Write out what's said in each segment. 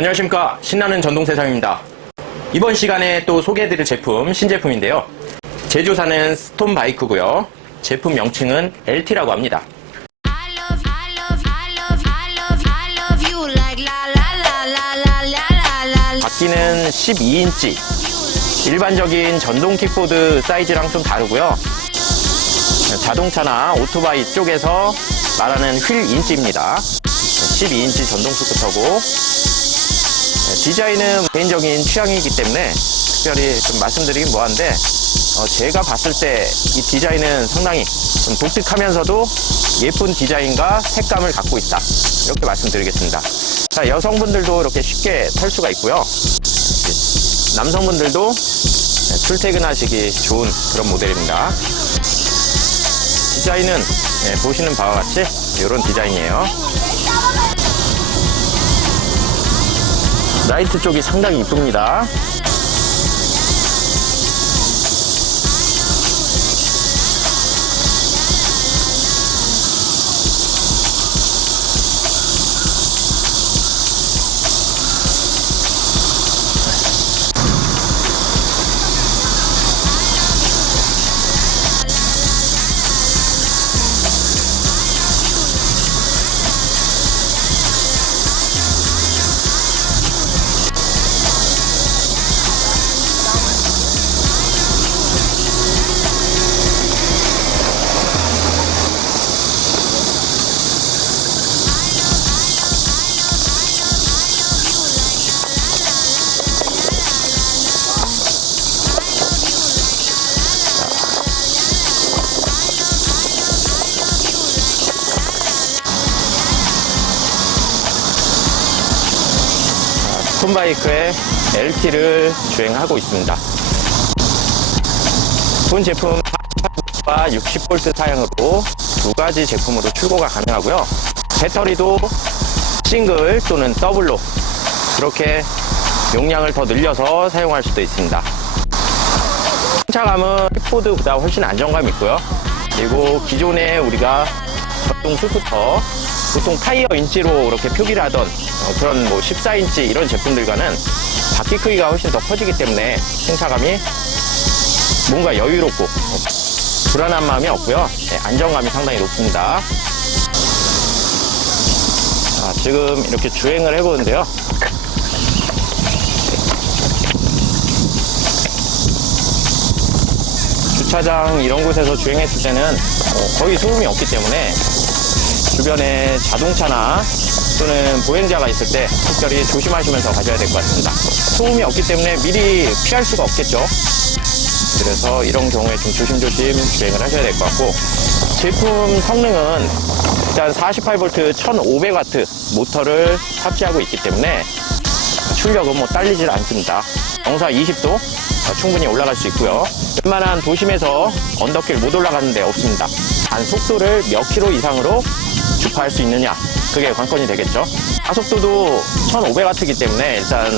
안녕하십니까, 신나는 전동세상입니다. 이번 시간에 또 소개해드릴 제품, 신제품인데요. 제조사는 스톤바이크고요. 제품 명칭은 LT라고 합니다. 바퀴는 12인치, 일반적인 전동 킥보드 사이즈랑 좀 다르고요. 자동차나 오토바이 쪽에서 말하는 휠 인치입니다. 12인치 전동 스쿠터고, 디자인은 개인적인 취향이기 때문에 특별히 좀 말씀드리긴 뭐한데, 제가 봤을 때 이 디자인은 상당히 좀 독특하면서도 예쁜 디자인과 색감을 갖고 있다, 이렇게 말씀드리겠습니다. 자, 여성분들도 이렇게 쉽게 탈 수가 있고요. 남성분들도 출퇴근하시기 좋은 그런 모델입니다. 디자인은 보시는 바와 같이 이런 디자인이에요. 라이트 쪽이 상당히 이쁩니다. 스톤바이크의 LT를 주행하고 있습니다. 본 제품 48V와 60V 사양으로 두 가지 제품으로 출고가 가능하고요. 배터리도 싱글 또는 더블로 그렇게 용량을 더 늘려서 사용할 수도 있습니다. 승차감은 킥보드보다 훨씬 안정감이 있고요. 그리고 기존에 우리가 전동 스쿠터 보통 타이어 인치로 이렇게 표기를 하던 그런 14인치 이런 제품들과는 바퀴 크기가 훨씬 더 커지기 때문에 승차감이 뭔가 여유롭고 불안한 마음이 없고요. 안정감이 상당히 높습니다. 자, 지금 이렇게 주행을 해보는데요. 주차장 이런 곳에서 주행했을 때는 거의 소음이 없기 때문에 주변에 자동차나 또는 보행자가 있을 때 특별히 조심하시면서 가셔야 될 것 같습니다. 소음이 없기 때문에 미리 피할 수가 없겠죠. 그래서 이런 경우에 좀 조심조심 주행을 하셔야 될 것 같고, 제품 성능은 일단 48V 1500W 모터를 탑재하고 있기 때문에 출력은 딸리질 않습니다. 영하 20도 충분히 올라갈 수 있고요. 웬만한 도심에서 언덕길 못 올라가는 데 없습니다. 단 속도를 몇 킬로 이상으로 주파할 수 있느냐, 그게 관건이 되겠죠. 가속도도 1500W이기 때문에 일단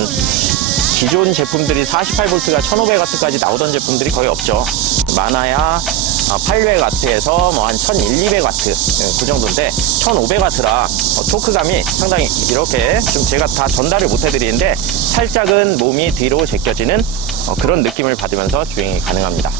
기존 제품들이 48V가 1500W까지 나오던 제품들이 거의 없죠. 많아야 800W에서 한 1200W 그 정도인데 1500W라 토크감이 상당히 이렇게 좀 제가 다 전달을 못 해드리는데 살짝은 몸이 뒤로 제껴지는 그런 느낌을 받으면서 주행이 가능합니다.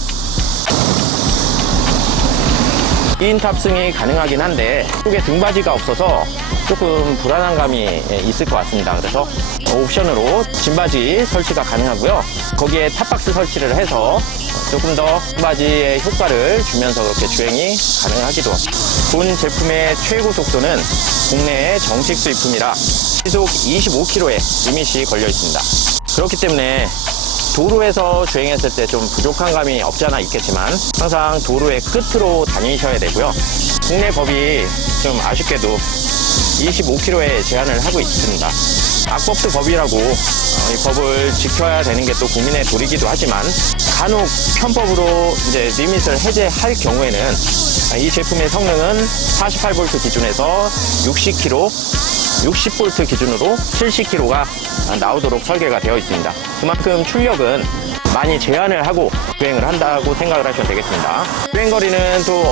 2인 탑승이 가능하긴 한데 속에 등받이가 없어서 조금 불안한 감이 있을 것 같습니다. 그래서 옵션으로 짐바지 설치가 가능하고요. 거기에 탑박스 설치를 해서 조금 더 등받이의 효과를 주면서 그렇게 주행이 가능하기도 합니다. 본 제품의 최고 속도는 국내의 정식 수입품이라 시속 25km의 리밋이 걸려 있습니다. 그렇기 때문에 도로에서 주행했을 때 좀 부족한 감이 없지 않아 있겠지만 항상 도로의 끝으로 다니셔야 되고요. 국내 법이 좀 아쉽게도 25km에 제한을 하고 있습니다. 악법도 법이라고 이 법을 지켜야 되는 게 또 국민의 도리기도 하지만 간혹 편법으로 이제 리밋을 해제할 경우에는 이 제품의 성능은 48V 기준에서 60km, 60V 기준으로 70km가 나오도록 설계가 되어 있습니다. 그만큼 출력은 많이 제한을 하고 주행을 한다고 생각을 하시면 되겠습니다. 주행거리는 또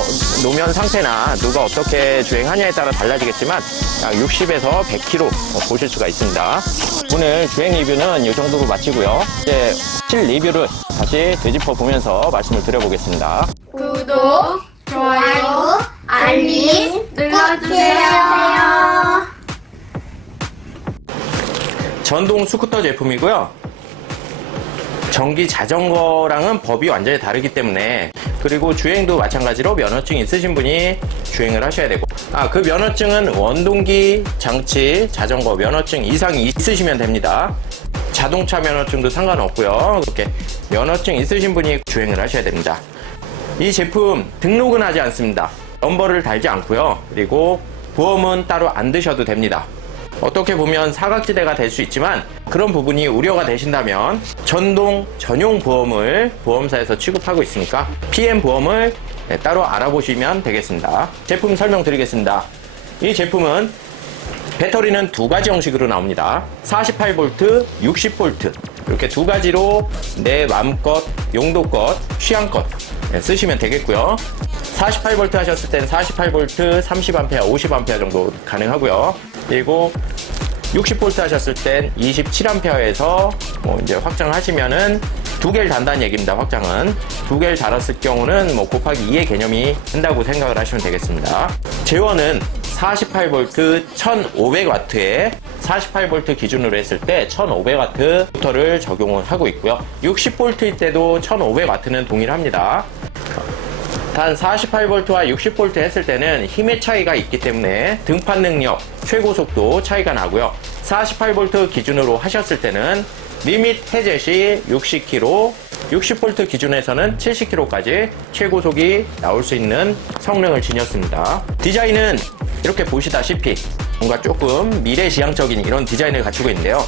노면 상태나 누가 어떻게 주행하냐에 따라 달라지겠지만 약 60에서 100km 보실 수가 있습니다. 오늘 주행 리뷰는 이 정도로 마치고요. 이제 실 리뷰를 다시 되짚어 보면서 말씀을 드려보겠습니다. 구독, 좋아요, 알림 눌러주세요. 전동 스쿠터 제품이고요. 전기 자전거랑은 법이 완전히 다르기 때문에, 그리고 주행도 마찬가지로 면허증 있으신 분이 주행을 하셔야 되고, 그 면허증은 원동기 장치 자전거 면허증 이상이 있으시면 됩니다. 자동차 면허증도 상관없고요. 이렇게 면허증 있으신 분이 주행을 하셔야 됩니다. 이 제품 등록은 하지 않습니다. 넘버를 달지 않고요. 그리고 보험은 따로 안 드셔도 됩니다. 어떻게 보면 사각지대가 될 수 있지만 그런 부분이 우려가 되신다면 전동 전용 보험을 보험사에서 취급하고 있으니까 PM 보험을 따로 알아보시면 되겠습니다. 제품 설명드리겠습니다. 이 제품은 배터리는 두 가지 형식으로 나옵니다. 48V, 60V 이렇게 두 가지로 내 마음껏, 용도껏, 취향껏 쓰시면 되겠고요. 48V 하셨을 땐 48V, 30A, 50A 정도 가능하고요. 그리고 60V 하셨을 땐 27A에서 이제 확장하시면은 두 개를 단다는 얘기입니다. 확장은 두 개를 달았을 경우는 곱하기 2의 개념이 된다고 생각을 하시면 되겠습니다. 제원은 48V 1500W에 48V 기준으로 했을 때 1500W부터를 적용을 하고 있고요. 60V일 때도 1500W는 동일합니다. 단 48V와 60V 했을 때는 힘의 차이가 있기 때문에 등판 능력, 최고 속도 차이가 나고요. 48V 기준으로 하셨을 때는 리밋 해제 시 60km, 60V 기준에서는 70km까지 최고속이 나올 수 있는 성능을 지녔습니다. 디자인은 이렇게 보시다시피 뭔가 조금 미래지향적인 이런 디자인을 갖추고 있는데요.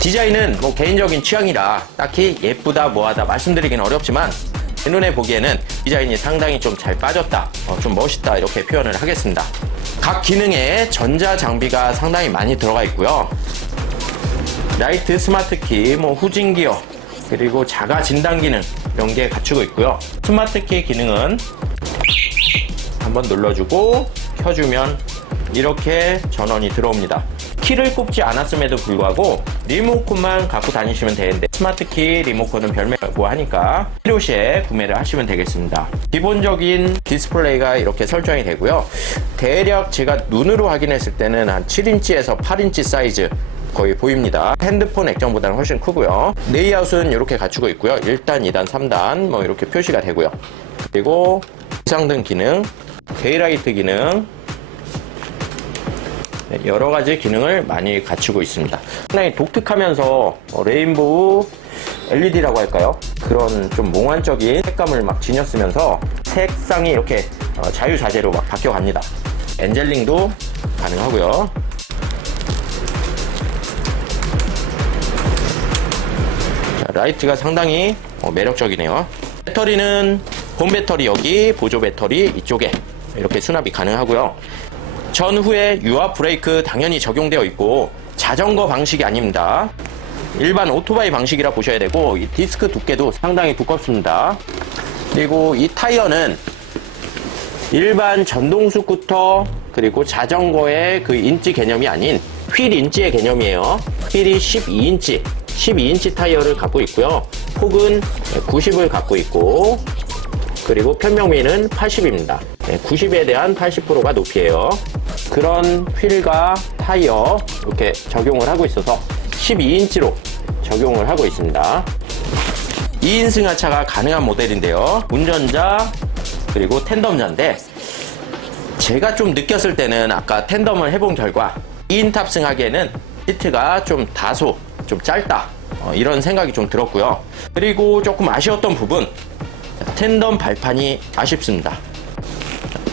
디자인은 개인적인 취향이라 딱히 예쁘다 뭐하다 말씀드리기는 어렵지만 제 눈에 보기에는 디자인이 상당히 좀 잘 빠졌다, 좀 멋있다 이렇게 표현을 하겠습니다. 각 기능에 전자 장비가 상당히 많이 들어가 있고요. 라이트, 스마트키, 후진기어, 그리고 자가 진단 기능 이런 게 갖추고 있고요. 스마트키 기능은 한번 눌러주고 켜주면 이렇게 전원이 들어옵니다. 키를 꼽지 않았음에도 불구하고 리모컨만 갖고 다니시면 되는데 스마트키 리모컨은 별매고 하니까 필요시에 구매를 하시면 되겠습니다. 기본적인 디스플레이가 이렇게 설정이 되고요. 대략 제가 눈으로 확인했을 때는 한 7인치에서 8인치 사이즈 거의 보입니다. 핸드폰 액정보다는 훨씬 크고요. 레이아웃은 이렇게 갖추고 있고요. 1단, 2단, 3단 이렇게 표시가 되고요. 그리고 비상등 기능, 데이라이트 기능, 여러 가지 기능을 많이 갖추고 있습니다. 상당히 독특하면서 레인보우 LED라고 할까요? 그런 좀 몽환적인 색감을 막 지녔으면서 색상이 이렇게 자유자재로 막 바뀌어갑니다. 엔젤링도 가능하고요. 자, 라이트가 상당히 매력적이네요. 배터리는 본 배터리 여기, 보조 배터리 이쪽에 이렇게 수납이 가능하고요. 전후에 유압 브레이크 당연히 적용되어 있고 자전거 방식이 아닙니다. 일반 오토바이 방식이라 보셔야 되고 이 디스크 두께도 상당히 두껍습니다. 그리고 이 타이어는 일반 전동 스쿠터 그리고 자전거의 그 인치 개념이 아닌 휠 인치의 개념이에요. 휠이 12인치 타이어를 갖고 있고요. 폭은 90을 갖고 있고 그리고 편명미는 80입니다. 90에 대한 80%가 높이에요. 그런 휠과 타이어 이렇게 적용을 하고 있어서 12인치로 적용을 하고 있습니다. 2인 승하차가 가능한 모델인데요. 운전자 그리고 텐덤자인데 제가 좀 느꼈을 때는 아까 텐덤을 해본 결과 2인 탑승하기에는 시트가 좀 다소 좀 짧다 이런 생각이 좀 들었고요. 그리고 조금 아쉬웠던 부분 텐덤 발판이 아쉽습니다.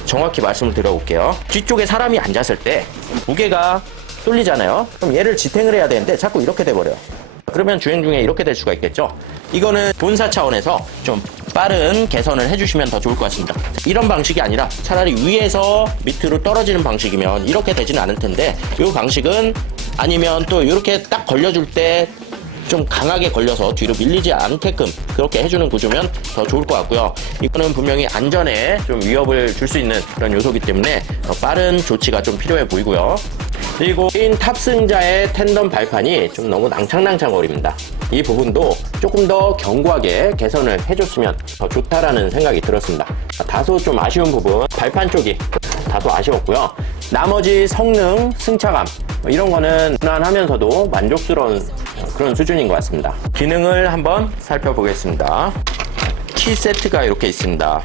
정확히 말씀을 드려볼게요. 뒤쪽에 사람이 앉았을 때 무게가 쏠리잖아요. 그럼 얘를 지탱을 해야 되는데 자꾸 이렇게 돼버려요. 그러면 주행 중에 이렇게 될 수가 있겠죠. 이거는 본사 차원에서 좀 빠른 개선을 해주시면 더 좋을 것 같습니다. 이런 방식이 아니라 차라리 위에서 밑으로 떨어지는 방식이면 이렇게 되지는 않을 텐데 이 방식은 아니면 또 이렇게 딱 걸려줄 때 좀 강하게 걸려서 뒤로 밀리지 않게끔 그렇게 해주는 구조면 더 좋을 것 같고요. 이거는 분명히 안전에 좀 위협을 줄 수 있는 그런 요소이기 때문에 빠른 조치가 좀 필요해 보이고요. 그리고 메인 탑승자의 텐덤 발판이 좀 너무 낭창낭창거립니다. 이 부분도 조금 더 견고하게 개선을 해줬으면 더 좋다라는 생각이 들었습니다. 다소 좀 아쉬운 부분, 발판 쪽이 다소 아쉬웠고요. 나머지 성능, 승차감 이런 거는 무난하면서도 만족스러운 그런 수준인 것 같습니다. 기능을 한번 살펴보겠습니다. 키 세트가 이렇게 있습니다.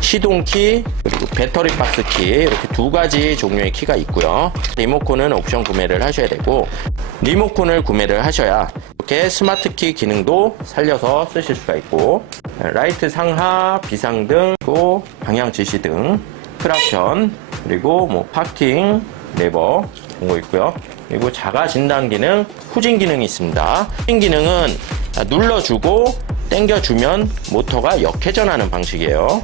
시동키, 그리고 배터리 박스 키, 이렇게 두 가지 종류의 키가 있고요. 리모컨은 옵션 구매를 하셔야 되고, 리모컨을 구매를 하셔야 이렇게 스마트 키 기능도 살려서 쓰실 수가 있고, 라이트 상하, 비상등, 그리고 방향 지시등, 크락션, 그리고 뭐 파킹, 레버 이런 거 있고요. 그리고 자가 진단 기능, 후진 기능이 있습니다. 후진 기능은 눌러주고 당겨주면 모터가 역회전하는 방식이에요.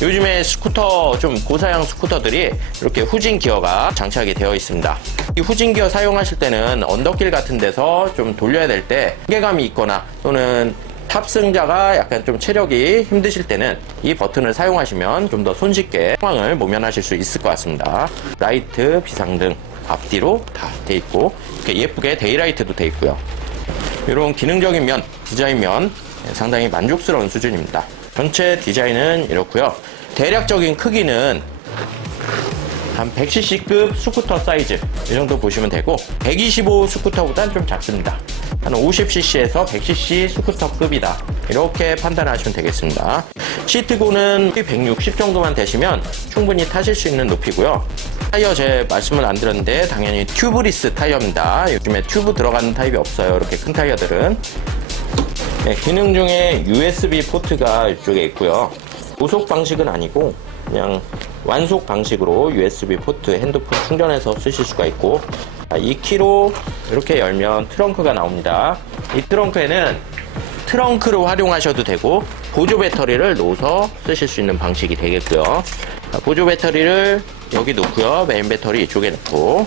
요즘에 스쿠터, 좀 고사양 스쿠터들이 이렇게 후진 기어가 장착이 되어 있습니다. 이 후진 기어 사용하실 때는 언덕길 같은 데서 좀 돌려야 될 때 무게감이 있거나 또는 탑승자가 약간 좀 체력이 힘드실 때는 이 버튼을 사용하시면 좀 더 손쉽게 상황을 모면하실 수 있을 것 같습니다. 라이트, 비상등 앞뒤로 다 돼 있고 이렇게 예쁘게 데이라이트도 돼 있고요. 이런 기능적인 면, 디자인 면 상당히 만족스러운 수준입니다. 전체 디자인은 이렇고요. 대략적인 크기는 한 100cc급 스쿠터 사이즈 이 정도 보시면 되고 125 스쿠터보다는 좀 작습니다. 한 50cc에서 100cc 스쿠터급이다 이렇게 판단하시면 되겠습니다. 시트고는 160 정도만 되시면 충분히 타실 수 있는 높이고요. 타이어 제 말씀을 안 드렸는데 당연히 튜브리스 타이어입니다. 요즘에 튜브 들어가는 타입이 없어요. 이렇게 큰 타이어들은. 네, 기능 중에 USB 포트가 이쪽에 있고요. 고속 방식은 아니고 그냥 완속 방식으로 USB 포트 핸드폰 충전해서 쓰실 수가 있고 2kg 이렇게 열면 트렁크가 나옵니다. 이 트렁크에는 트렁크로 활용하셔도 되고 보조 배터리를 놓아서 쓰실 수 있는 방식이 되겠고요. 보조 배터리를 여기 놓고요. 메인 배터리 이쪽에 놓고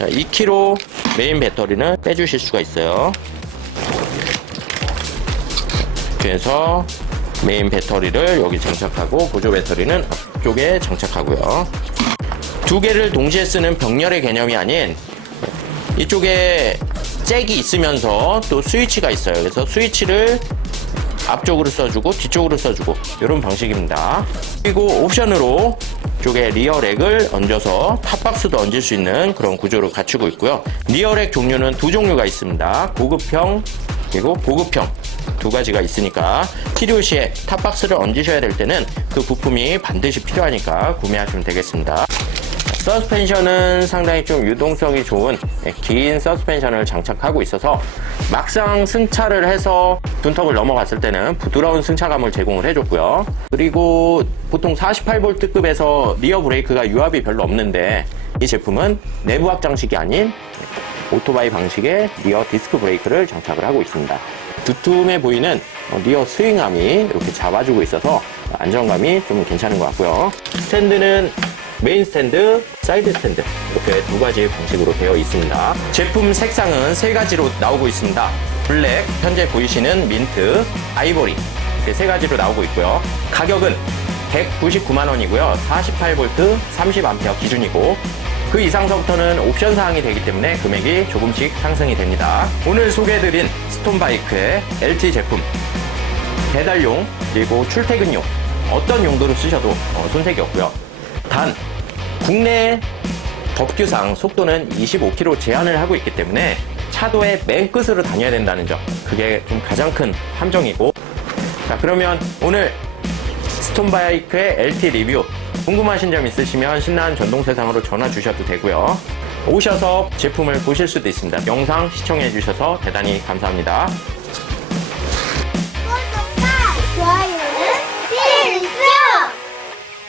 2kg 메인 배터리는 빼주실 수가 있어요. 그래서 메인 배터리를 여기 장착하고 보조 배터리는 앞쪽에 장착하고요. 두 개를 동시에 쓰는 병렬의 개념이 아닌 이쪽에 잭이 있으면서 또 스위치가 있어요. 그래서 스위치를 앞쪽으로 써주고 뒤쪽으로 써주고 이런 방식입니다. 그리고 옵션으로 이쪽에 리어렉을 얹어서 탑박스도 얹을 수 있는 그런 구조를 갖추고 있고요. 리어렉 종류는 두 종류가 있습니다. 고급형 그리고 보급형 두 가지가 있으니까 필요시에 탑박스를 얹으셔야 될 때는 그 부품이 반드시 필요하니까 구매하시면 되겠습니다. 서스펜션은 상당히 좀 유동성이 좋은 긴 서스펜션을 장착하고 있어서 막상 승차를 해서 둔턱을 넘어갔을 때는 부드러운 승차감을 제공을 해줬고요. 그리고 보통 48V급에서 리어 브레이크가 유압이 별로 없는데 이 제품은 내부 확장식이 아닌 오토바이 방식의 리어 디스크 브레이크를 장착을 하고 있습니다. 두툼해 보이는 리어 스윙암이 이렇게 잡아주고 있어서 안정감이 좀 괜찮은 것 같고요. 스탠드는 메인 스탠드, 사이드 스탠드 이렇게 두 가지 방식으로 되어 있습니다. 제품 색상은 세 가지로 나오고 있습니다. 블랙, 현재 보이시는 민트, 아이보리 이렇게 세 가지로 나오고 있고요. 가격은 199만 원이고요. 48V, 30A 기준이고 그 이상서부터는 옵션 사항이 되기 때문에 금액이 조금씩 상승이 됩니다. 오늘 소개해드린 스톤바이크의 LT 제품 배달용 그리고 출퇴근용 어떤 용도로 쓰셔도 손색이 없고요. 단 국내 법규상 속도는 25km 제한을 하고 있기 때문에 차도의 맨 끝으로 다녀야 된다는 점 그게 좀 가장 큰 함정이고 자 그러면 오늘 스톤바이크의 LT 리뷰 궁금하신 점 있으시면 신나는 전동세상으로 전화 주셔도 되고요. 오셔서 제품을 보실 수도 있습니다. 영상 시청해 주셔서 대단히 감사합니다.